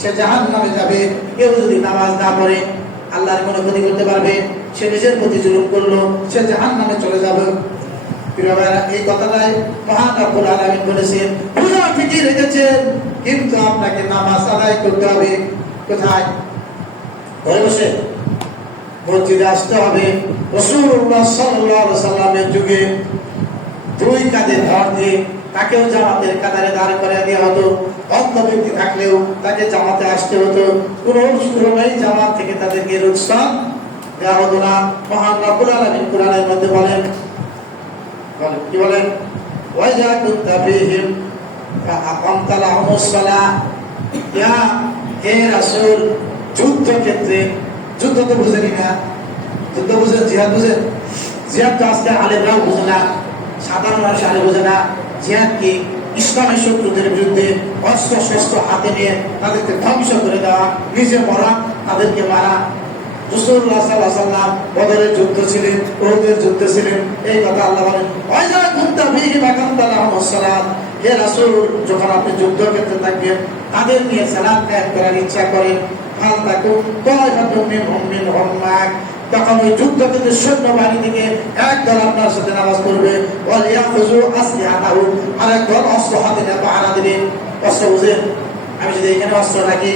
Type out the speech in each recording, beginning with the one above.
সে জাহান্নামে যাবে। কেউ যদি নামাজ না পড়ে আল্লাহর কোনো ক্ষতি করতে পারবে, সে নিজের প্রতি জুলুম করলো, সে জাহান্নামে চলে যাবে। প্রিয় ভাইরা, এই কথাটাই মহান রব্বুল আলামিন বলেছেন, রোজা ঠিকই রেখেছেন কিন্তু আপনাকে নামাজ আদায় করতে হবে। কোথায়? ঘরে বসে। মসজিদে আসতে হবে। রাসূলুল্লাহ সাল্লাল্লাহু আলাইহি সাল্লামের যুগে দুই কাঁধে ধর দিয়ে তাকেও জামাতের কাতারে দাঁড় করিয়ে দেওয়া হতো। অন্ধ ব্যক্তি থাকলেও তাকে জামাতে আসতে হতো। কোনো সময় জামাত থেকে তাদেরকে রুখসাত দেওয়া হতো না। মহান রব্বুল আলামিন কোরআনের মধ্যে বলেন, কি বলেন? ওয়াইজা কুনতা ফীহিম ফাআকামতা লাহুমুস সালাহ। ইয়া হে রাসূল, যুদ্ধক্ষেত্রে, যুদ্ধ তো বুঝেনি না, যুদ্ধ বুঝেন, জিহাদ বুঝেন? জিহাদ তো আজকে আলেমরাও বুঝে না, সাধারণ মানুষ আলে বোঝে না। জিহাদ কি? ইসলামের শত্রুদের বিরুদ্ধে অস্ত্র শস্ত্র হাতে নিয়ে তাদেরকে ধ্বংস করে দেওয়া, নিজে মরা, তাদেরকে মারা। রাসূলুল্লাহ সাল্লাল্লাহু আলাইহি ওয়াসাল্লাম বদরের যুদ্ধ ছিলেন, উহুদের যুদ্ধ ছিলেন। এই কথা আল্লাহ বলেন, ওয়াইজা কুনতা ফীহিম ফাআকামতা লাহুমুস সালাত। হে রাসূল, যখন আপনি যুদ্ধক্ষেত্রে থাকবেন, তাদের নিয়ে সালাত কায়েম করার ইচ্ছা করেন, হাল তাকুম তাইফাতুম মিনহুম মা'ak, তখন ওই যুদ্ধক্ষেত্রে সৈন্যবাহিনী থেকে একদল আপনার সাথে নামাজ পড়বে। ওয়াল ইয়াখুযু আসলিহাতাহুম, আর একদল অস্ত্র হাতে নিয়ে পাহারা দিবে। অস্ত্র বুঝেন? আমি যদি এখানে অস্ত্র রাখি,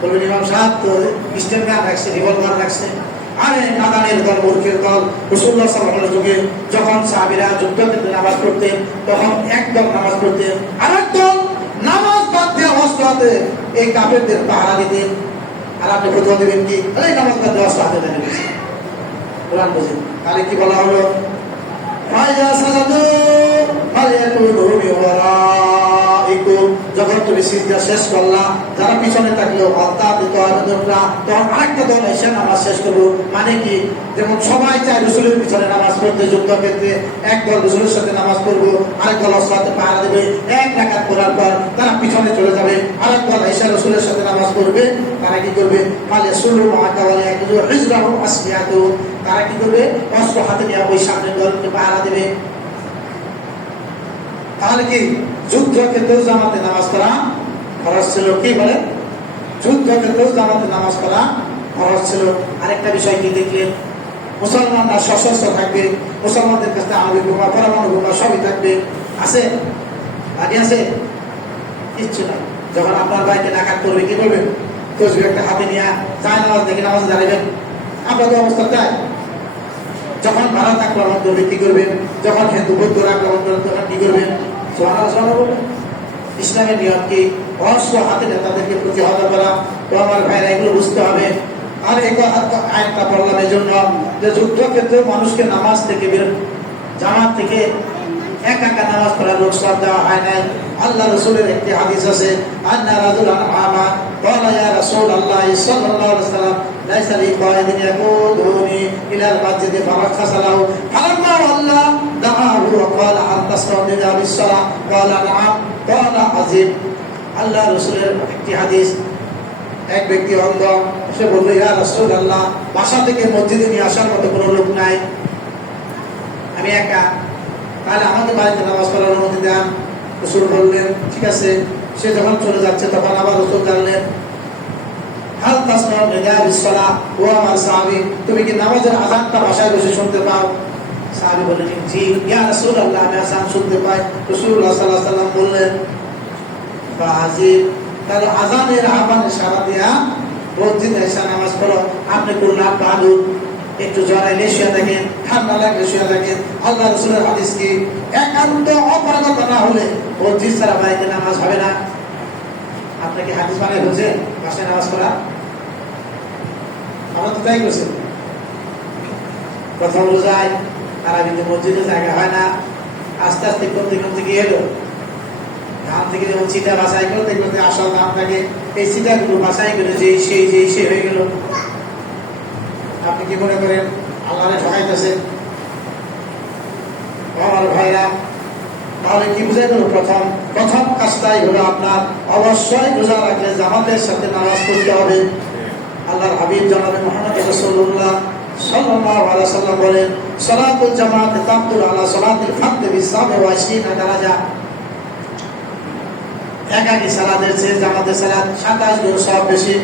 বলবেন ইমাম সাহেব তো স্টেন গান রাখছে, রিভলভার রাখছে। আরে নাদানের দল, মূর্খের দল। রাসূলুল্লাহ সাল্লাল্লাহু আলাইহি যুগে যখন সাহাবীরা যুদ্ধক্ষেত্রে নামাজ পড়তেন, তখন একদল নামাজ পড়তেন, আর একদল নামাজ বাদ দিয়ে অস্ত্র হাতে এই কাফেরদের পাহারা দিতেন। আর আপনি ফতোয়া দেবেন কি? এই নামাজ বাদ দিয়ে অস্ত্র হাতে দেবেন। কোরআন বুঝেন? তাহলে কি বলা হলো? ফাইজা সাজাদু ফালিয়াকুনু মিন ওয়ারাইকুম, যখন তুমি সিজদা শেষ করলা, যারা পিছনে থাকলো তখন আরেকটা দল এসে নামাজ শেষ করবো। মানে কি? যেমন সবাই চায় রাসূলের পিছনে নামাজ পড়তে, যুদ্ধক্ষেত্রে এক দল রাসূলের সাথে নামাজ পড়বো, আরেক দল অস্ত্র পাহারা দেবে। এক রাকাত পড়ার পর তারা পিছনে চলে যাবে, আরেক দল এসে রাসূলের সাথে নামাজ পড়বে। তারা কি করবে? ফালিয়াসুল্লু মা'আকা ওয়া লিয়াকুযু হিজরাহুম আসলিহাতু, তারা কি করবে? অস্ত্র হাতে নিয়ে ওই সামনের দলকে পাহারা দেবে। তাহলে কি যুদ্ধক্ষেত্রেও জামাতে নামাজ পড়া ফরজ ছিল? কি বলে? যুদ্ধক্ষেত্রেও জামাতে নামাজ পড়া ফরজ ছিল। আরেকটা বিষয় কি দেখলেন? মুসলমানরা সশস্ত্র থাকবে, মুসলমানদের কাছে আণবিক বোমা, পরমাণু বোমা সবই থাকবে। আছে? আগে আছে? কিচ্ছু না। যখন আপনার বাড়িতে ডাকাত করবে, কি করবেন? তসবিহ একটা হাতে নিয়ে চায় নামাজ দেখে নামাজ দাঁড়াবেন। আমরা তো অবস্থা চাই। যখন ভারত আক্রমণ করবে কি করবেন? যখন হিন্দু বৌদ্ধরা আক্রমণ করবে তখন কি করবেন? সুবহানাল্লাহ বলবেন। ইসলামের নিয়ম কি? অস্ত্র হাতে নেতাদেরকে প্রতিহত করা। তো আমার ভাইরা, এগুলো বুঝতে হবে। আর এই আয়াতটা বললাম এই জন্য যে যুদ্ধক্ষেত্রে মানুষকে নামাজ থেকে জামাত থেকে একা নামাজ পড়ার রুখসাত দেওয়া হয় নাই। আল্লাহ রাসূলের একটি হাদিস আছে, আন্না রাজুলান আমা ক্বালা ইয়া রাসূলুল্লাহ সাল্লাল্লাহু আলাইহি ওয়াসাল্লাম লাইসা লি কায়দিন ইয়াকুদুনি ইলাল মাসজিদ ফারাখাসালাহু ফালাম্মা ওয়াল্লা দাআহু ওয়া ক্বালা আল তাসতামিদু বিস-সালাহ ক্বালা নাআম ক্বালা আযীব। আল্লাহ রাসূলের একটি হাদিস, এক ব্যক্তি অন্ধ, সে বলল, ইয়া রাসূলুল্লাহ, বাসা থেকে মসজিদে নিয়ে আসার মতো কোনো লোক নাই, আমি একা, তাহলে আমাকে বাড়িতে নামাজ পড়ার অনুমতি দেন। রাসূল বললেন ঠিক আছে। সে যখন চলে যাচ্ছে তখন আবার রাসূল জানলেন, হাল তাসমাউ নিদা বিস-সালাহ, ও আমার সাহাবী, তুমি কি নামাজের আযানটা বাসায় বসে শুনতে পাও? সাহাবী বললেন জি ইয়া রাসূলুল্লাহ, আমি আযান শুনতে পাই। রাসূলুল্লাহ সাল্লাল্লাহু আলাইহি ওয়াসাল্লাম বললেন ফাআযিব, তাহলে আযানের আহ্বানে সাড়া দিয়া মসজিদে এসে নামাজ পড়ো। আপনি করলাম ভালো, একটু জড়াইলে শুয়ে থাকেন, ঠান্ডা লাগলে শুয়ে থাকেন। আল্লাহ রাসূলের হাদিস কি? একান্ত অপারগতা না হলে মসজিদ ছাড়া বাড়িতে নামাজ হবে না। আপনাকে হাদিস বানায় বলছে বাসায় নামাজ পড়া? আমরা তো তাই করছি। প্রথম রোজায় তারাবিতে মসজিদে জায়গা হয় না, আস্তে আস্তে করতে করতে গিয়ে এলো ধান থেকে যেমন চিটা বাছাই করতে করতে আসল ধান থাকে, এই চিটাগুলো বাছাই করে যেই সেই হয়ে গেল। আপনি কি মনে করেন আল্লাহরে ঠকাইতেছে? আমার ভাইরা, তাহলে কি বুঝাই গেল? প্রথম কাজটাই হলো আপনার অবশ্যই রোজা রাখলে জামাতের সাথে নামাজ পড়তে হবে। আল্লাহর হাবিব জনাবে মুহাম্মদ রাসূলুল্লাহ সাল্লাল্লাহু আলাইহি ওয়াসাল্লাম বলেন, সালাতুল জামাত তাকদুর আলা সালাতিল ফারদ বি-27 দারাজা। একাকী সালাতের চেয়ে জামাতের সালাত 27 গুণ সওয়াব বেশি।